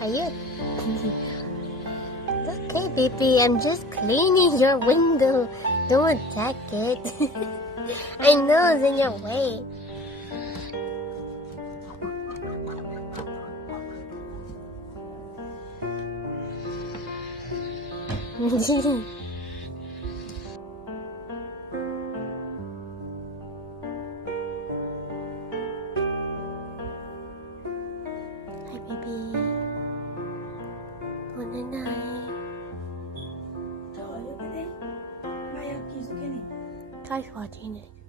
Are you? Okay, baby, I'm just cleaning your window. Don't attack it. I know it's in your way. Hi, baby. Good night. Trời ơi, cái đấy. Mai ăn kia rồi cái này. Try watching it.